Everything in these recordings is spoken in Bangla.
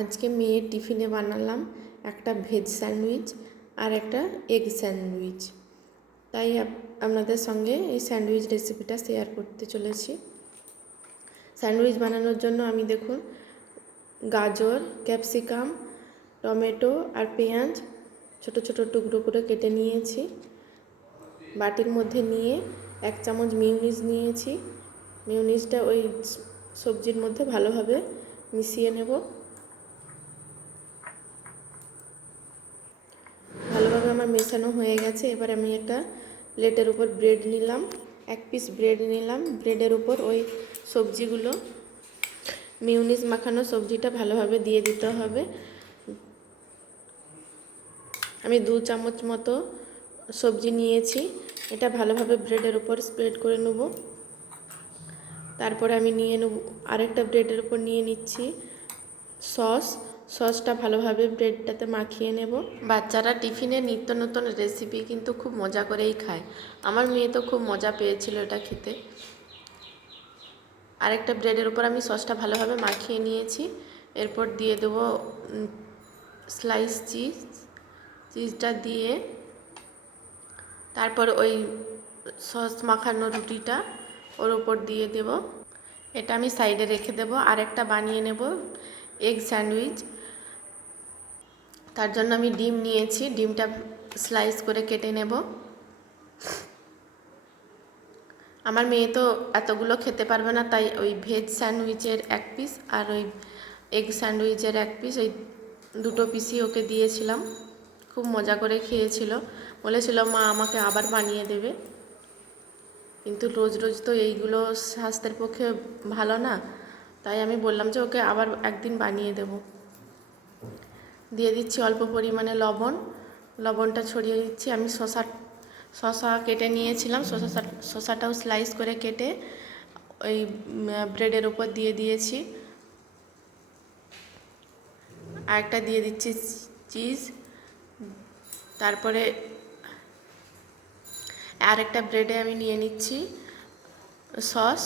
আজকে মেয়ের টিফিনে বানালাম একটা ভেজ স্যান্ডউইচ আর একটা এগ স্যান্ডউইচ। তাই আপনাদের সঙ্গে এই স্যান্ডউইচ রেসিপিটা শেয়ার করতে চলেছি। স্যান্ডউইচ বানানোর জন্য আমি দেখুন গাজর, ক্যাপসিকাম, টমেটো আর পেঁয়াজ ছোট ছোট টুকরো করে কেটে নিয়েছি। বাটির মধ্যে নিয়ে 1 চামচ মিউনিস নিয়েছি। মিউনিসটা ওই সবজির মধ্যে ভালোভাবে মিশিয়ে নেব। ভালোভাবে আমার মেশানো হয়ে গেছে। এবার আমি একটা প্লেটের উপর ব্রেড নিলাম, 1 পিস ব্রেড নিলাম। ব্রেডের উপর ওই সবজিগুলো, মিউনিস মাখানো সবজিটা ভালোভাবে দিয়ে দিতে হবে। আমি 2 চামচ মতো সবজি নিয়েছি। এটা ভালোভাবে ব্রেডের উপর স্প্রেড করে নেব। তারপরে আমি নিয়ে নেব আরেকটা ব্রেডের উপর নিয়ে নিচ্ছি সসটা ভালোভাবে ব্রেডটাতে মাখিয়ে নেব। বাচ্চারা টিফিনে নিত্য নতুন রেসিপি কিন্তু খুব মজা করেই খায়। আমার মেয়ে তো খুব মজা পেয়েছিল এটা খেতে। আরেকটা ব্রেডের উপর আমি সসটা ভালোভাবে মাখিয়ে নিয়েছি। এরপর দিয়ে দেব স্লাইস চিজটা দিয়ে তারপর ওই সস মাখানো রুটিটা ওর উপর দিয়ে দেব। এটা আমি সাইডে রেখে দেব। আরেকটা বানিয়ে নেব এগ স্যান্ডউইচ। তার জন্য আমি ডিম নিয়েছি, ডিমটা স্লাইস করে কেটে নেব। আমার মেয়ে তো এতগুলো খেতে পারবে না, তাই ওই ভেজ স্যান্ডউইচের 1 পিস আর ওই এগ স্যান্ডউইচের 1 পিস, ওই দুটো পিসই ওকে দিয়েছিলাম। খুব মজা করে খেয়েছিল, বলেছিল মা আমাকে আবার বানিয়ে দেবে। কিন্তু রোজ রোজ তো এইগুলো স্বাস্থ্যের পক্ষে ভালো না, তাই আমি বললাম যে ওকে আবার একদিন বানিয়ে দেব। দিয়ে দিচ্ছি অল্প পরিমাণে লবণটা ছড়িয়ে দিচ্ছি। আমি শসা কেটে নিয়েছিলাম, শসাটাও স্লাইস করে কেটে ওই ব্রেডের উপর দিয়ে দিয়েছি। আরেকটা দিয়ে দিচ্ছি চিজ। তারপরে আরেকটা ব্রেডে আমি নিয়ে নিচ্ছি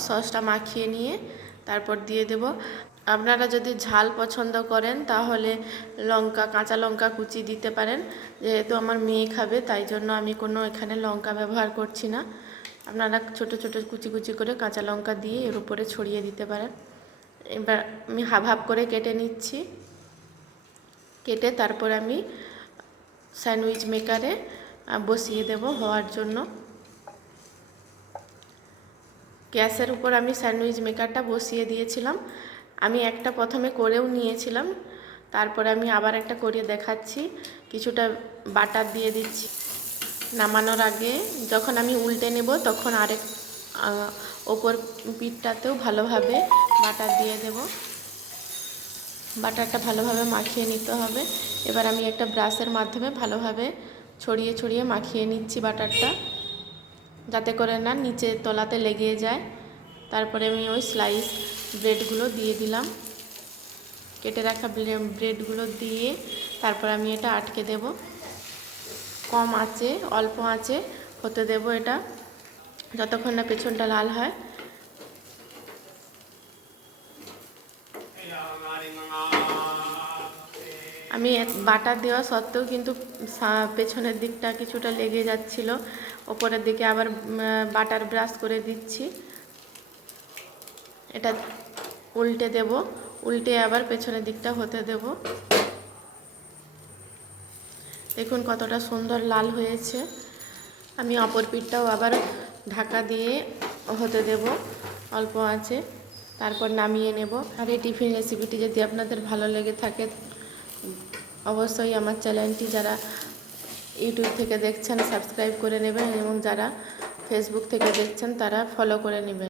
সসটা মাখিয়ে নিয়ে তারপর দিয়ে দেব। আপনারা যদি ঝাল পছন্দ করেন তাহলে কাঁচা লঙ্কা কুচি দিতে পারেন। যেহেতু আমার মেয়ে খাবে তাই জন্য আমি কোনো এখানে লঙ্কা ব্যবহার করছি না। আপনারা ছোট ছোট কুচি কুচি করে কাঁচা লঙ্কা দিয়ে এর উপরে ছড়িয়ে দিতে পারেন। এবার আমি হাফ করে কেটে নিচ্ছি। কেটে তারপর আমি স্যান্ডউইচ মেকারে বসিয়ে দেব হওয়ার জন্য। গ্যাসের উপর আমি স্যান্ডউইচ মেকারটা বসিয়ে দিয়েছিলাম। আমি একটা প্রথমে করেও নিয়েছিলাম, তারপরে আমি আবার একটা করে দেখাচ্ছি। কিছুটা বাটার দিয়ে দিচ্ছি। নামানোর আগে যখন আমি উল্টে নেব তখন ওপর পিঠটাতেও ভালোভাবে বাটার দিয়ে দেব। বাটারটা ভালোভাবে মাখিয়ে নিতে হবে। এবার আমি একটা ব্রাশের মাধ্যমে ভালোভাবে ছড়িয়ে ছড়িয়ে মাখিয়ে নিচ্ছি বাটারটা, যাতে করে না নিচে তলাতে লেগে যায়। তারপরে আমি ওই স্লাইস ব্রেডগুলো দিয়ে দিলাম। কেটে রাখা ব্রেডগুলো দিয়ে তারপর আমি এটা আটকে দেব। কম আঁচে, অল্প আঁচে হতে দেব এটা, যতক্ষণ না পেছনটা লাল হয়। আমি বাটার দেওয়া সত্ত্বেও কিন্তু পেছনের দিকটা কিছুটা লেগে যাচ্ছিল। ওপরের দিকে আবার বাটার ব্রাশ করে দিচ্ছি। এটা উল্টে দেব, উল্টে আবার পেছনের দিকটা হতে দেব। দেখুন কতটা সুন্দর লাল হয়েছে। আমি অপর পিঠটাও আবার ঢাকা দিয়ে হতে দেব অল্প আঁচে, তারপর নামিয়ে নেব। আর এই টিফিন রেসিপিটি যদি আপনাদের ভালো লেগে থাকে অবশ্যই আমার চ্যানেলটি যারা ইউটিউব থেকে দেখছেন সাবস্ক্রাইব করে নেবেন, এবং যারা ফেসবুক থেকে দেখছেন তারা ফলো করে নেবেন।